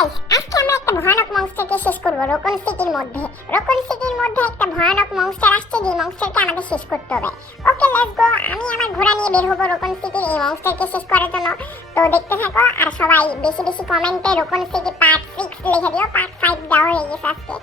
Guys আজকে আমরা একটা ভয়ানক মনস্টারকে শেষ করব রোকন সিটির মধ্যে। রোকন সিটির মধ্যে একটা ভয়ানক মনস্টার আসছে, যে মনস্টারকে আমাদের শেষ করতে হবে। Okay let's go. আমি আমার ঘোড়া নিয়ে বের হবো রোকন সিটির এই মনস্টারকে শেষ করার জন্য। তো দেখতে থাকো আর সবাই বেশি বেশি কমেন্টে রোকন সিটি পার্ট 6 লিখে দিও। পার্ট 5 দেওয়া হয়ে গেছে আজকে,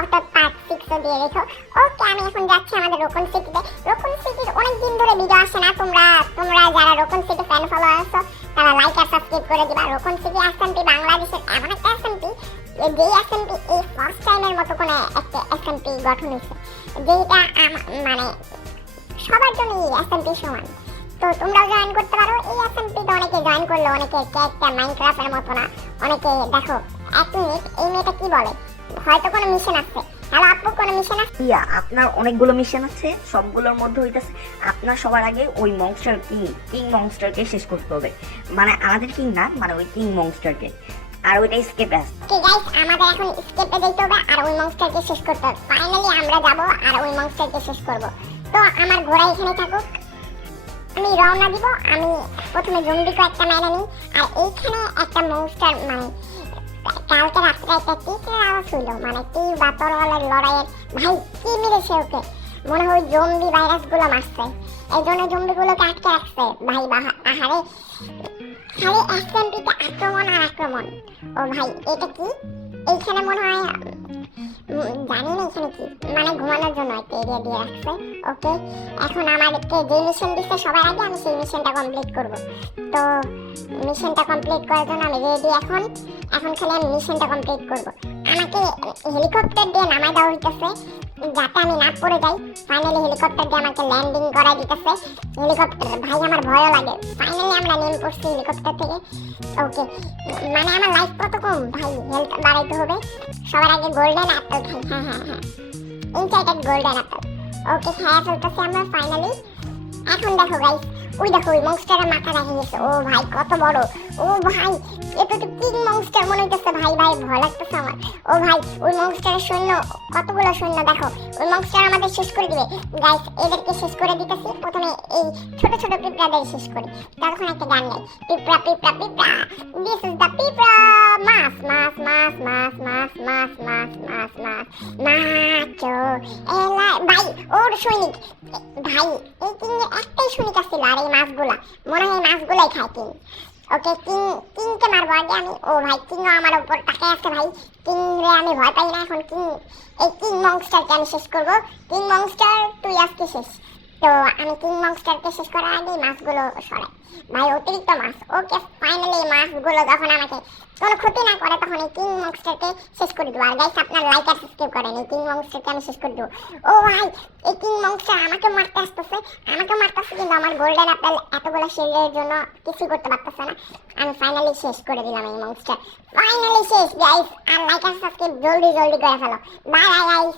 অর্থাৎ পার্ট 6 দিয়ে রেখো। ওকে আমি এখন যাচ্ছি আমাদের রোকন সিটিতে। রোকন সিটির অনেক দিন ধরে ভিডিও আসে না। তোমরা যারা রোকন সিটি ফ্যান ফলোয়ার আছো তারা লাইক আর সাবস্ক্রাইব করে দিবা। রোকন সিটি এসএমপি বাংলাদেশের এমন একটা এসএমপি, যে এসএমপি এই ফার্স্ট টাইমের মতো কোনো একটা এসএমপি গঠন হয়েছে, যেটা মানে সবার জন্য এই এসএমপি সমান। তো তোমরাও জয়েন করতে পারো। এই এসএমপিতে অনেকে জয়েন করলো, অনেকে ক্যারেক্টার মাইনক্রাফটের মতো না, অনেকে দেখো। এক মিনিট, এই মেয়েটা কি বলে? হয়তো কোনো মিশন আছে। হ্যালো আপু, কোনো মিশন আছে? ইয়া, আপনার অনেকগুলো মিশন আছে, সবগুলোর মধ্যে হইতাছে আপনার সবার আগে ওই মনস্টার কিং মনস্টারকে শেষ করতে হবে। মানে আমাদের কিং না, মানে ওই কিং মনস্টারকে। আর ওইটা স্কেপ আছে। ওকে গাইস, আমাদের এখন স্কেপে যেতে হবে আর ওই মনস্টারকে শেষ করতে হবে। ফাইনালি আমরা যাব আর ওই মনস্টারকে শেষ করব। তো আমার ঘোড়া এখানে থাকুক, আমি রওনা দিব। আমি প্রথমে জম্বিকে একটা মেরে নিই। আর এইখানে একটা মনস্টার, মানে কালকে রাত্রে একটা টিকের আওয়াজ হইল, মানে কি বাতরওয়ালার লড়াইয়ের। ভাই কি মেরেছে ওকে? মনে হয় জম্বি ভাইরাসগুলো মারছে, এই জন্য জম্বিগুলোকে আটকে রাখছে। ভাই আহারে, খালি এসএমপিতে আক্রমণ আর আক্রমণ। ও ভাই এটা কি? এইখানে মনে হয় জানি না এখানে কি, মানে ঘুমানোর জন্য একটা এরিয়া দিয়ে রাখছে। ওকে, এখন আমাদেরকে যে মিশন দিচ্ছে সবার আগে আমি সেই মিশনটা কমপ্লিট করব। তো মিশনটা কমপ্লিট করার জন্য আমি রেডি। এখন খালি আমি মিশনটা কমপ্লিট করব। আমাকে হেলিকপ্টার দিয়ে নামাই দেওয়া হইতেছে যাতে আমি না পড়ে যাই। ফাইনালি হেলিকপ্টার দিয়ে আমাকে ল্যান্ডিং করাই দিতেছে। হেলিকপ্টার ভাই আমার ভয় লাগে। ফাইনালি আমরা নেমে পড়ছি হেলিকপ্টার থেকে। ওকে, মানে আমার লাইফ কত কম ভাই, হেলথ বাড়াইতে হবে। সবার আগে গোল্ডেন অ্যাপেল খাই। হ্যাঁ ইনসাইটেড গোল্ডেন অ্যাপেল। ওকে, খেয়ে ফেলতেছি আমরা ফাইনালি। এখন দেখো গাইস, ওই দেখো ওই মনস্টারের মাথা দেখা গেছে। ও ভাই কত বড়! ও ভাই এটা তো কিং মনস্টার মনে হইতেছে। ভাই ভয় লাগতেছে আমার। ও ভাই ওই মনস্টারের সৈন্য, কতগুলো সৈন্য দেখো। ওই মনস্টার আমাদের শেষ করে দিবে। গাইস এদেরকে শেষ করে দিতেছি। প্রথমে এই ছোট ছোট পিঁপড়াদের শেষ করি। তখন একটা গান গাই, পিঁপড়া পিঁপড়া পিঁপড়া, দিস ইজ দ্য পিঁপড়া মাস মাস মাস মাস মাস মাস মাস মাস মাস মাচো এলা। ভাই ওর সৈনিক, ভাই এই কিং এর একটাই সৈনিক আছে আর এই মাছগুলা মনে হয় মাছগুলাই খায় কিং। ওকে, কিংকে মারবো আগে আমি। ও ভাই কিংও আমার উপর তাকায় আছে। ভাই কিং রে আমি ভয় পাই না। এখন এই কিং মনস্টারকে আমি শেষ করব। কিং মনস্টার তুই আজকে শেষ। তো আমি কিং মনস্টারকে শেষ করার আগে মাছগুলো সরাই। ভাই অতিরিক্ত মাছ। ওকে, ফাইনালি মাছগুলো যখন আমাকে কোনো ক্ষতি না করে তখন এই কিং মনস্টারকে শেষ করে দেবো। আর গাইস আপনার লাইক আর সাবস্ক্রাইব করেন, এই কিং মনস্টারকে আমি শেষ করে দেবো। ও ভাই এই কিং মনস্টার আমাকে মারতে আসতেছে কিন্তু আমার গোল্ডেন অ্যাপেল এতগুলো শিল্ডের জন্য কিছু করতে পারতেছে না। আমি ফাইনালি শেষ করে দিলাম এই মনস্টার। ফাইনালি শেষ গাইস। আর লাইক আর সাবস্ক্রাইব জলদি করে ফেলো। Bye guys.